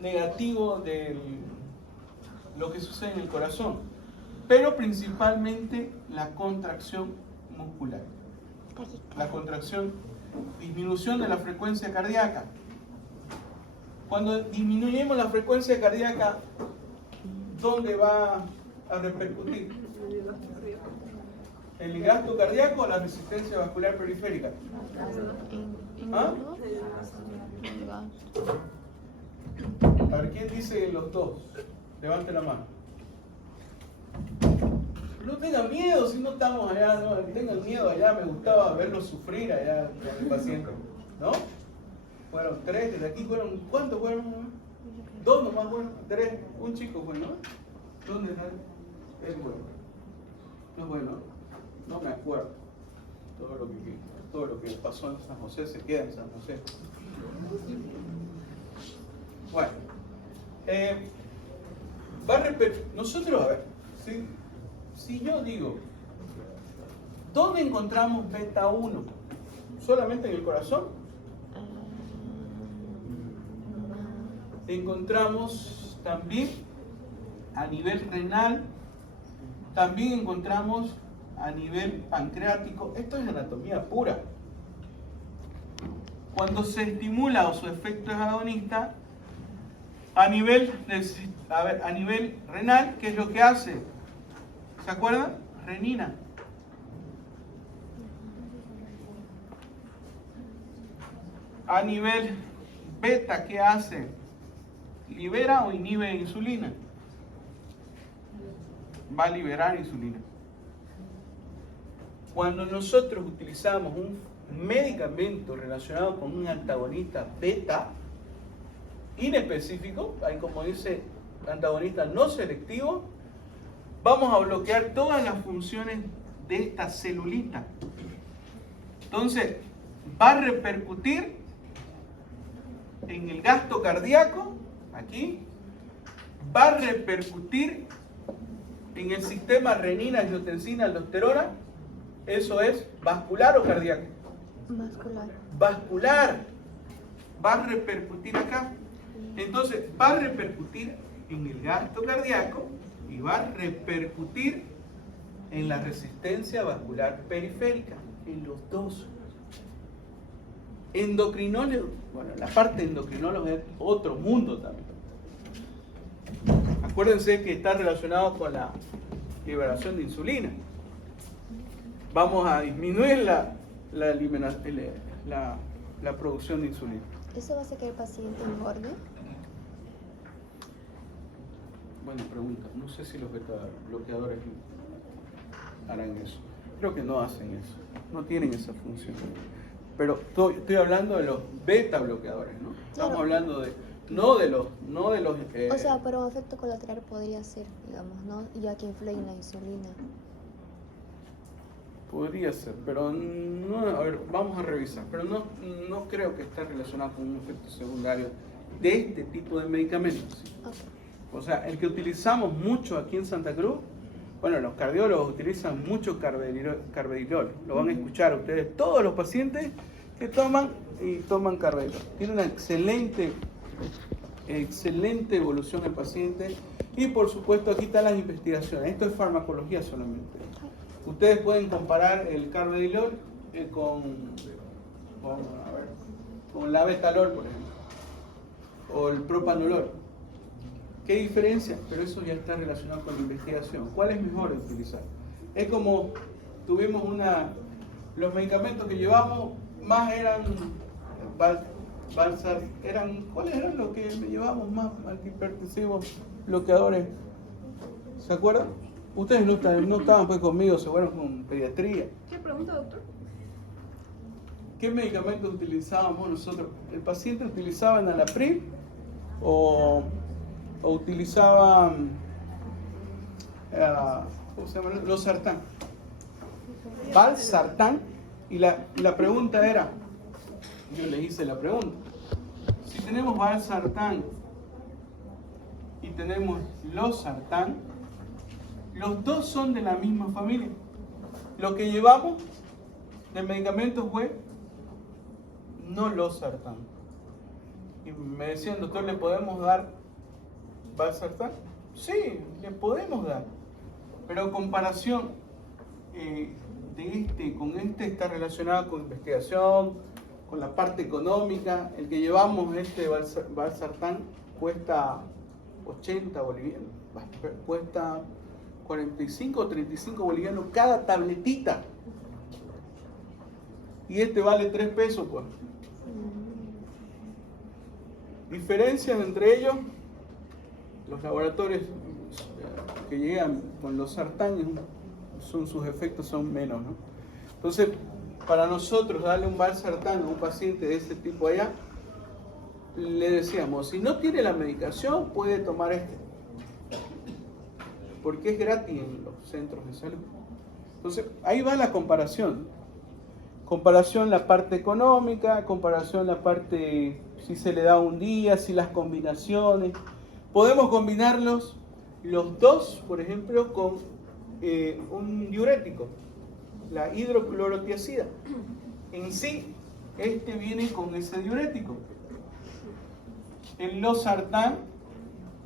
negativo de lo que sucede en el corazón, pero principalmente la contracción muscular. La contracción, disminución de la frecuencia cardíaca. Cuando disminuyemos la frecuencia cardíaca, ¿dónde va a repercutir? ¿En el gasto cardíaco o la resistencia vascular periférica? ¿Ah? A ver, ¿quién dice los dos? Levante la mano. No tengan miedo si no estamos allá, no tengan miedo allá, me gustaba verlos sufrir allá con el paciente, ¿no? Fueron 3, desde aquí fueron, ¿cuántos fueron? 2 nomás fueron, 3, un chico fue, ¿no? ¿Dónde está? Es bueno. No es bueno, no me acuerdo. Todo lo que pasó en San José se queda en San José. Bueno, va a repetir, nosotros, a ver, si yo digo, ¿dónde encontramos beta 1? ¿Solamente en el corazón? Encontramos también a nivel renal, también encontramos a nivel pancreático. Esto es anatomía pura. Cuando se estimula o su efecto es agonista, a nivel renal, ¿qué es lo que hace? ¿Se acuerdan? Renina. A nivel beta, ¿qué hace? ¿Libera o inhibe insulina? Va a liberar insulina. Cuando nosotros utilizamos un medicamento relacionado con un antagonista beta inespecífico, ahí como dice antagonista no selectivo, vamos a bloquear todas las funciones de esta celulita. Entonces, va a repercutir en el gasto cardíaco, aquí, va a repercutir en el sistema renina, angiotensina, aldosterona. Eso es vascular o cardíaco. Vascular. Va a repercutir acá. Entonces, va a repercutir en el gasto cardíaco y va a repercutir en la resistencia vascular periférica, en los dos. Endocrinólogos, bueno, la parte de endocrinólogos es otro mundo también. Acuérdense que está relacionado con la liberación de insulina. Vamos a disminuir la producción de insulina. ¿Eso va a hacer que el paciente engorde? Buena pregunta. No sé si los beta-bloqueadores harán eso. Creo que no hacen eso. No tienen esa función. Pero estoy hablando de los beta-bloqueadores, ¿no? Estamos Claro. hablando de... No de los O sea, pero un efecto colateral podría ser, digamos, ¿no? Ya que influye en la insulina. Podría ser, pero no, a ver, vamos a revisar. Pero no creo que esté relacionado con un efecto secundario de este tipo de medicamentos. ¿Sí? Ok. O sea, el que utilizamos mucho aquí en Santa Cruz, bueno, los cardiólogos utilizan mucho carvedilol. Lo van a escuchar ustedes, todos los pacientes que toman carvedilol. Tiene una excelente evolución el paciente. Y por supuesto aquí están las investigaciones. Esto es farmacología solamente. Ustedes pueden comparar el carvedilol con la betalol, por ejemplo, o el propanolol. ¿Qué diferencia? Pero eso ya está relacionado con la investigación. ¿Cuál es mejor utilizar? Es como tuvimos los medicamentos que llevamos más eran ¿cuáles eran los que llevábamos más antihipertensivos, bloqueadores? ¿Se acuerdan? Ustedes no estaban pues conmigo, se fueron con pediatría. ¿Qué pregunta, doctor? ¿Qué medicamentos utilizábamos nosotros? ¿El paciente utilizaba enalapril o utilizaba ¿cómo se llama? Losartán? Valsartán. Y la pregunta era, yo les hice la pregunta, si tenemos valsartán y tenemos losartán, los dos son de la misma familia. Lo que llevamos de medicamentos fue no losartán. Y me decían, doctor, ¿le podemos dar valsartán? Sí, le podemos dar. Pero comparación con este está relacionada con investigación, con la parte económica. El que llevamos valsartán cuesta 80 bolivianos. Cuesta 45 o 35 bolivianos cada tabletita. Y este vale 3 pesos, pues. Diferencias entre ellos, los laboratorios que llegan con los sartánes, sus efectos son menos, ¿no? Entonces, para nosotros darle un valsartán a un paciente de este tipo allá, le decíamos, si no tiene la medicación, puede tomar este. Porque es gratis en los centros de salud. Entonces, ahí va la comparación. Comparación la parte económica, comparación la parte si se le da un día, si las combinaciones. Podemos combinarlos los dos, por ejemplo, con un diurético, la hidroclorotiazida. En sí, este viene con ese diurético. El losartán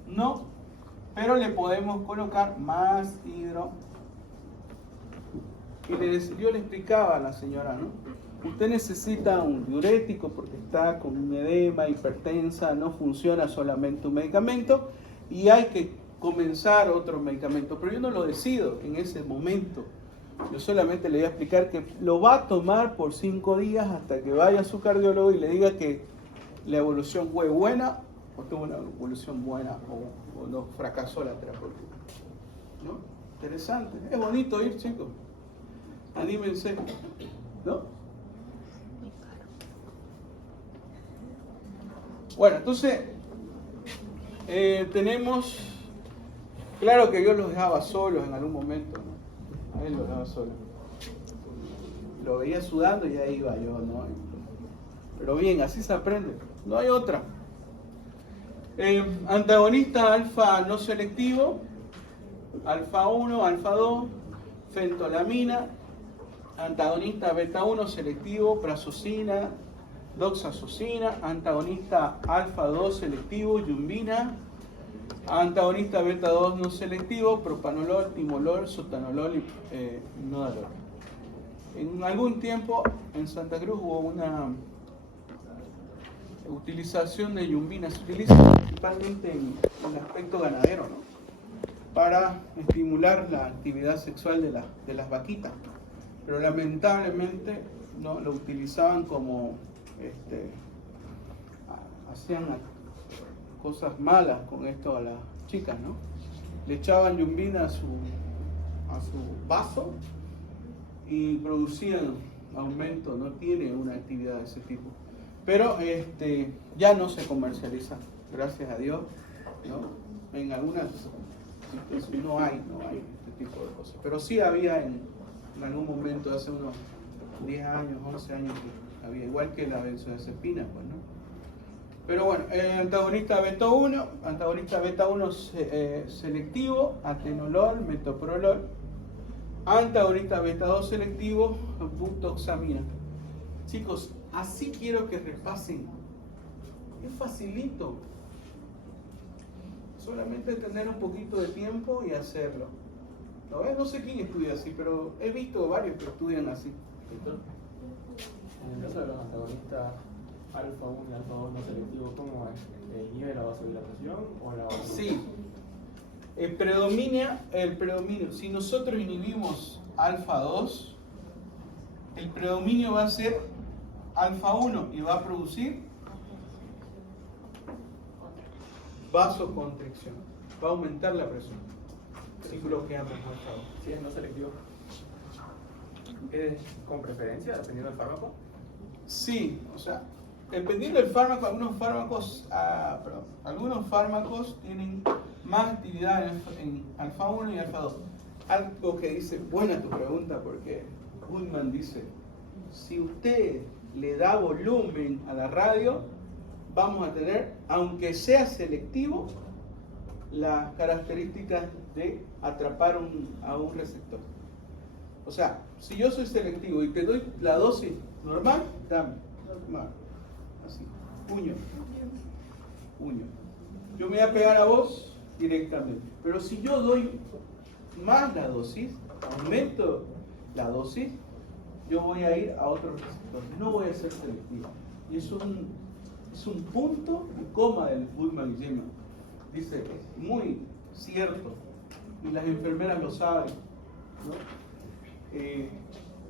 no, pero le podemos colocar más hidro. Y yo le explicaba a la señora, ¿no? Usted necesita un diurético porque está con un edema, hipertensa, no funciona solamente un medicamento y hay que comenzar otro medicamento. Pero yo no lo decido en ese momento. Yo solamente le voy a explicar que lo va a tomar por 5 días hasta que vaya a su cardiólogo y le diga que la evolución fue buena o tuvo una evolución buena o no fracasó la terapia. ¿No? Interesante. Es bonito ir, chicos. Anímense. ¿No? Bueno, entonces tenemos, claro que yo los dejaba solos en algún momento, ¿no? A él los dejaba solos. Lo veía sudando y ahí iba yo, ¿no? Pero bien, así se aprende, no hay otra. Antagonista alfa no selectivo, alfa 1, alfa 2, fentolamina. Antagonista beta 1 selectivo, prazosina, doxazosina. Antagonista alfa 2 selectivo, yumbina. Antagonista beta 2 no selectivo, propanolol, timolol, sotanolol y nodalol. En algún tiempo en Santa Cruz hubo utilización de yumbina se utiliza principalmente en el aspecto ganadero, ¿no? Para estimular la actividad sexual de las vaquitas, pero lamentablemente no lo utilizaban como hacían cosas malas con esto a las chicas, ¿no? Le echaban yumbina a su vaso y producían aumento, no tiene una actividad de ese tipo. Pero ya no se comercializa, gracias a Dios, ¿no? En algunas situaciones no hay este tipo de cosas. Pero sí había en algún momento, hace unos 10 años, 11 años, que había, igual que la benzodiazepina, pues, ¿no? Pero bueno, antagonista beta 1 selectivo, atenolol, metoprolol. Antagonista beta 2 selectivo, butoxamina. Chicos, así quiero que repasen. Es facilito. Solamente tener un poquito de tiempo y hacerlo. No sé quién estudia así, pero he visto varios que estudian así. Víctor, en el caso de los antagonistas alfa 1 y alfa 2 no selectivos, ¿cómo es? ¿Inhibe la vasodilatación o la vasodilatación? Sí. El predominio. Si nosotros inhibimos alfa 2, el predominio va a ser alfa 1 y va a producir vasoconstricción. Va a aumentar la presión. Si bloqueamos alfa 2. Si es no selectivo, ¿es con preferencia dependiendo del fármaco? Sí, o sea, dependiendo del fármaco, algunos fármacos tienen más actividad en alfa 1 y alfa 2. Algo que dice, buena tu pregunta, porque Goodman dice, si usted le da volumen a la radio, vamos a tener, aunque sea selectivo, las características de atrapar a un receptor. O sea, si yo soy selectivo y te doy la dosis normal, dame, normal, así, puño. Yo me voy a pegar a vos directamente. Pero si yo doy más la dosis, aumento la dosis, yo voy a ir a otro receptor. No voy a ser selectivo. Y es un punto y coma del Goodman-Gilman. Dice, es muy cierto. Y las enfermeras lo saben, ¿no?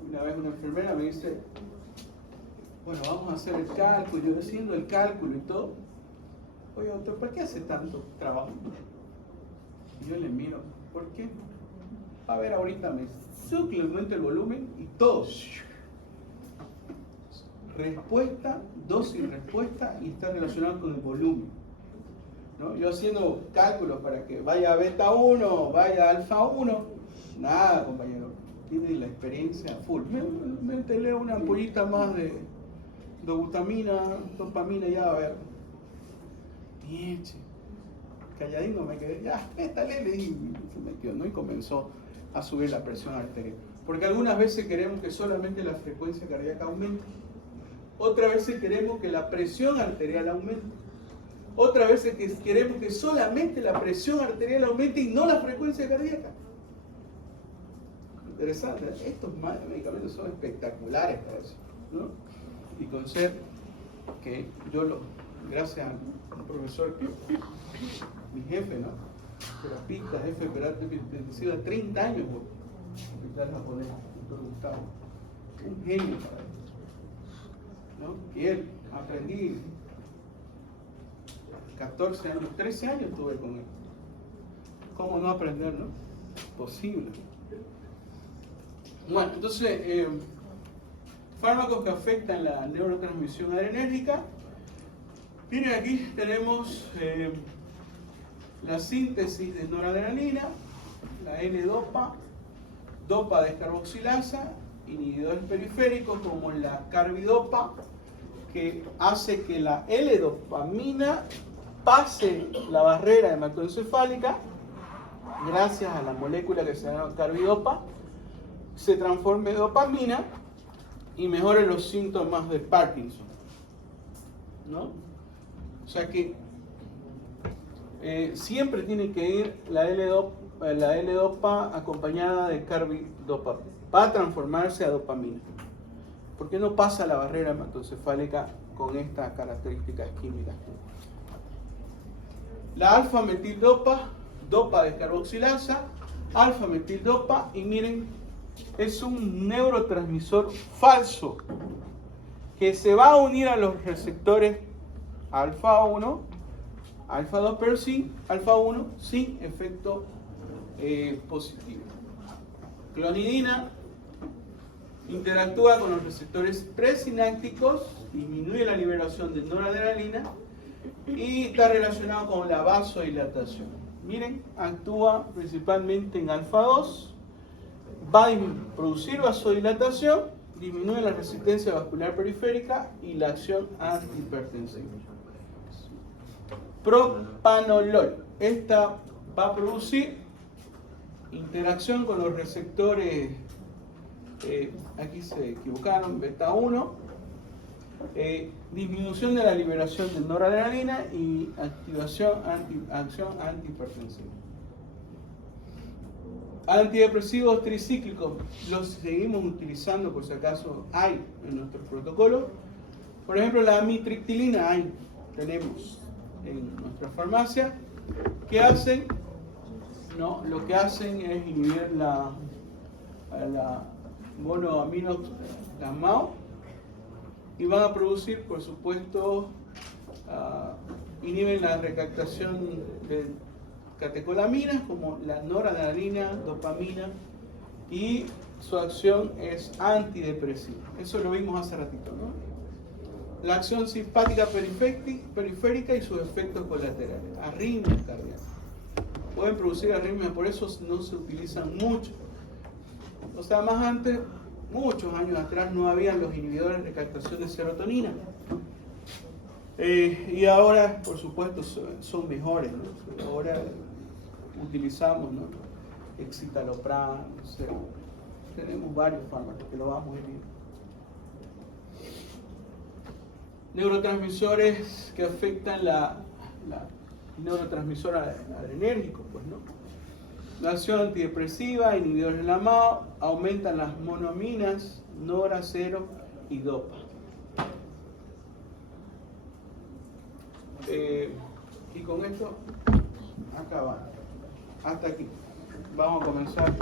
Una vez una enfermera me dice, bueno, vamos a hacer el cálculo. Yo haciendo el cálculo y todo. Oye, doctor, ¿por qué hace tanto trabajo? Y yo le miro, ¿por qué? A ver, ahorita me aumento el volumen y todo. Respuesta, dosis, respuesta, y está relacionado con el volumen, ¿no? Yo haciendo cálculos para que vaya a beta 1, vaya a alfa 1, nada, compañero, tiene la experiencia full. Me leo una ampollita más de dobutamina, dopamina, ya a ver. Bien, calladito me quedé, ya, métale, le dije, se metió, ¿no? Y comenzó a subir la presión arterial. Porque algunas veces queremos que solamente la frecuencia cardíaca aumente. Otras veces queremos que la presión arterial aumente. Otras veces queremos que solamente la presión arterial aumente y no la frecuencia cardíaca. Interesante, ¿eh? Estos medicamentos son espectaculares para eso, ¿no? Y con ser que gracias a un profesor, mi jefe, ¿no? Terapista, jefe de terapia intensiva, 30 años, hospital japonés, doctor Gustavo. Un genio para él, ¿no? Y él, aprendí 14 años, 13 años estuve con él. ¿Cómo no aprender, no? Posible. Bueno, entonces, fármacos que afectan la neurotransmisión adrenérgica. Miren, aquí tenemos la síntesis de noradrenalina, la L-dopa, dopa descarboxilasa, inhibidores periféricos como la carbidopa, que hace que la L-dopamina pase la barrera hematoencefálica, gracias a la molécula que se llama carbidopa, se transforme en dopamina y mejore los síntomas de Parkinson, ¿no? O sea que siempre tiene que ir la L-dopa acompañada de carbidopa para transformarse a dopamina, porque no pasa la barrera hematoencefálica con estas características químicas. La alfa-metildopa, dopa descarboxilasa, alfa-metildopa, y miren, es un neurotransmisor falso que se va a unir a los receptores alfa-1, alfa-2, pero sin alfa-1, sin efecto positivo. Clonidina interactúa con los receptores presinápticos, disminuye la liberación de noradrenalina y está relacionado con la vasodilatación. Miren, actúa principalmente en alfa-2, va a producir vasodilatación, disminuye la resistencia vascular periférica y la acción antihipertensiva. Propanolol, esta va a producir interacción con los receptores, aquí se equivocaron, beta 1, disminución de la liberación de noradrenalina y acción antihipertensiva. Antidepresivos tricíclicos los seguimos utilizando por si acaso hay en nuestros protocolos. Por ejemplo, la amitriptilina tenemos en nuestra farmacia. ¿Qué hacen? No, lo que hacen es inhibir la monoamino gamma y van a producir, por supuesto, inhiben la recaptación de catecolaminas como la noradrenalina, dopamina, y su acción es antidepresiva. Eso lo vimos hace ratito, ¿no? La acción simpática periférica y sus efectos colaterales, arritmias cardíacas. Pueden producir arritmias, por eso no se utilizan mucho. O sea, más antes, muchos años atrás, no habían los inhibidores de recaptación de serotonina. Y ahora, por supuesto, son mejores, ¿no? Ahora utilizamos, ¿no? Escitalopram, tenemos varios fármacos que lo vamos a ir viendo. Neurotransmisores que afectan la neurotransmisor adrenérgico, pues, ¿no? La acción antidepresiva, inhibidores de la MAO, aumentan las monoaminas, nora, cero y dopa. Y con esto acabamos. Hasta aquí. Vamos a comenzar